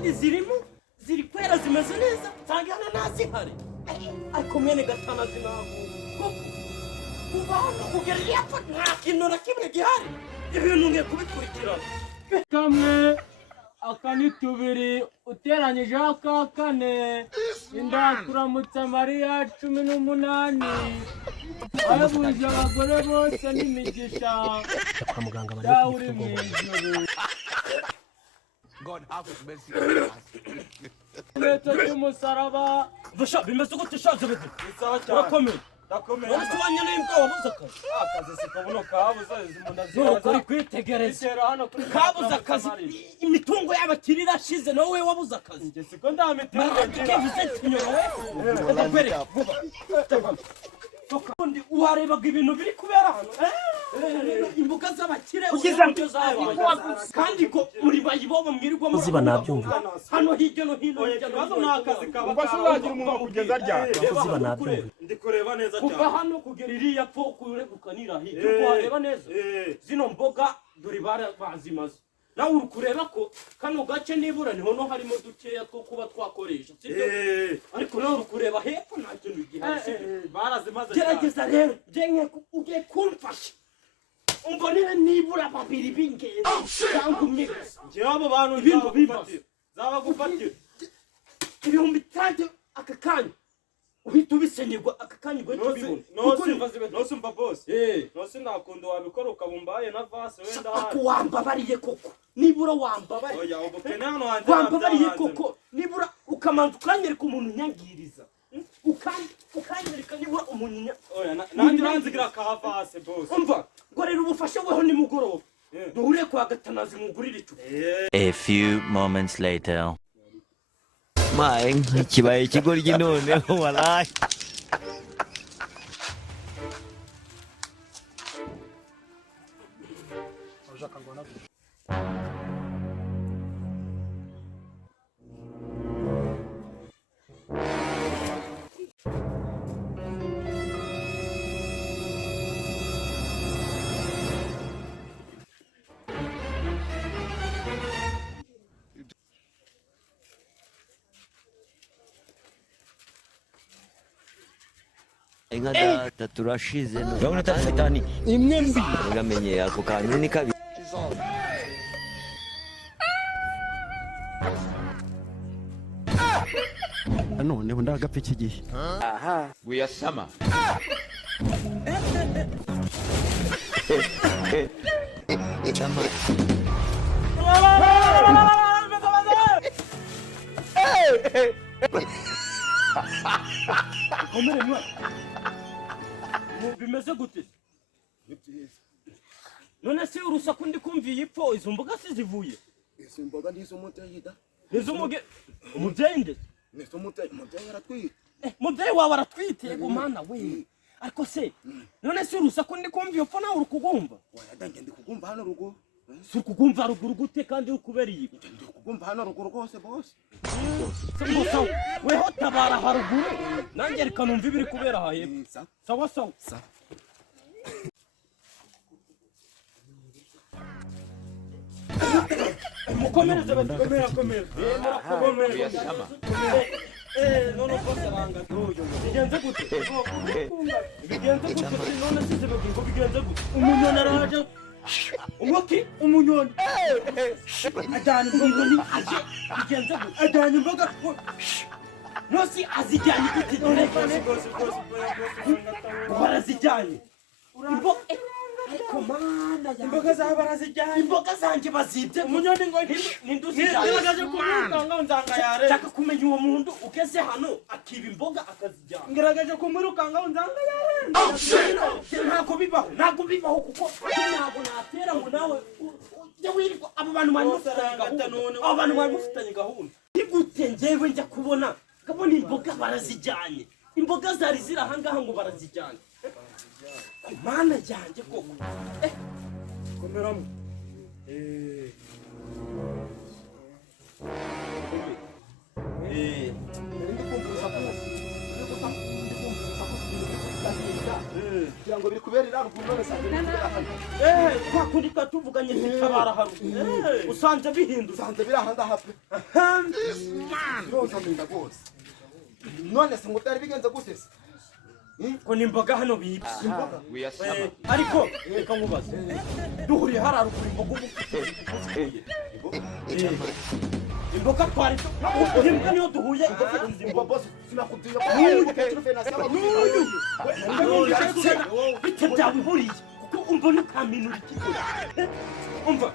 kandi zirimo ziri kwera zimeze neza tangana nazihari ariko mene gatana zinago koko kuva hano kugera yapfa nta kintu na kimwe gihari ibintu ngiye kubikurikirana kamwe akani tubiri uteranyije aka kane indakuramutsa Mariya 18 ayabuje abagore bose n'imigisha kwa muganga bari dauri mwijuru God have mercy. Leta cy'umusaraba basha bimeze gute shaje bede isawa cyane urakomeye ndakomeye wari twanye n'imbwa wabuze akazi sikabuno kabuze zimuntu nuko azira uri kwitegereza isera hano kuri kabuze akazi imitungo y'abakiri irashize nawe wabuze akazi njye siko ndamitungo kevuze kinyoro we ndakwereka vuba undi uharebaga ibintu biri kubera hano imbuga z'abakire uburyo zabaye kandi ko muri bayibobo mwirirwa ziba nabyumva hano hirya no hino ikibazo ni akazi kaba ubwo se uzagira umuntu kugeza ryari ziba nabyumva ndi kureba neza cyane kuva hano kugera iriya pfo kuregukanira hirya uko hareba neza zino mboga dore bazimaze nawe uri kureba ko kano gace nibura niho no harimo dukeya two kuba twakoresha sibyo ariko nawe uri kureba hepfo nta kintu gihari barazimaze gerageza rero jenye ugiye kumfasha umbonere nibura babiri b'ingenzi cyangwa umwe gusa njyewe abo bantu ibintu bibaze zabagufatira ibihumbi 30 aka kanya uhita ubisenyerwa aka kanya ugahita ubibona nose mva bose nose ndakunda wabikora ukabumbaye na vase wenda ako wambabariye koko nibura wambabariye oya ubukene hano hanze wambabariye koko nibura ukamanza ukanyereka umuntu nyangiriza ukanyereka nibura umuntu oya nanjye uranzigira ka vase bose umva ngo rero ubufasha weho nimugoroba duhure kwa gatanazi mugurira icupa A few moments later. Maeng kibaye ikigoryi noneho walahi. Inga data turashize no. Urabona tafitani imwe mbi. Ngamenye ako kantu ni kabi. none ndagapfa iki gihe Aha. We are summer. Chama. komere mwa bimeze gute none se urusaku ndi kumviye ipfo izo mboga se zivuye izo mboga ndizo muteyida nizo umubyeyi ndetse nizo muteyida yaratwite mubyeyi wawe aratwite yego mana we ariko se none se urusaku ndi kumviye ipfo nawe uri kugumva wayadange ndi kugumva hano rugo si ukugumva ruguru gute kandi uri kubera iyi ndi kugumva hano rugo rwose bose sawa weho tabara haruguru nanjye reka numva ibiri kubera aha hepfo sawa sawa mukomereze komera We are summer. none kose ranga doyo bigenze gute bigenze gute none size ngo bigenze gute umunyoni araje umuki umunyoni ajyana inyoni aje bigenze gute ajyana imboga nosi azijyanye gute none barazijyanye imboga zaba barazijyanye imboga zanjye bazibye umunyoni ngo ntinduzijyanye ngeragaje kumurukanga nzanga yare nshaka kumenya uwo muntu ugeze hano akiba imboga akazijyana ngeragaje kumurukanga nzanga yare ntabwo bibaho kuko ntabwo natera ngo nawe ujye wirirwa abo bantu bari mufitanye gahunda ni gute njyewe njya kubona nkabona imboga barazijyanye imboga zari ziri ahangaha ngo barazijyanye mana yanjye koko komeramo ngo biri kubera iraruguru none sanze biri kubera hano. Kwa kundi twatuvuganye zitabara haruguru. Usanze bihindutse. Sanze biri aha ngaha pe. Roza minda rwose. None se ngo byari bigenze gute se? Ko nimbaga hano bibye. Uyasama. Ariko reka nkubaze. Duhuriye hararuguru imbogo ubu. Imboga twari uhimbwa niyo duhuye Imbo boss sinakubwiye ko bite byabihuriye kuko umva ntukaminura iki umva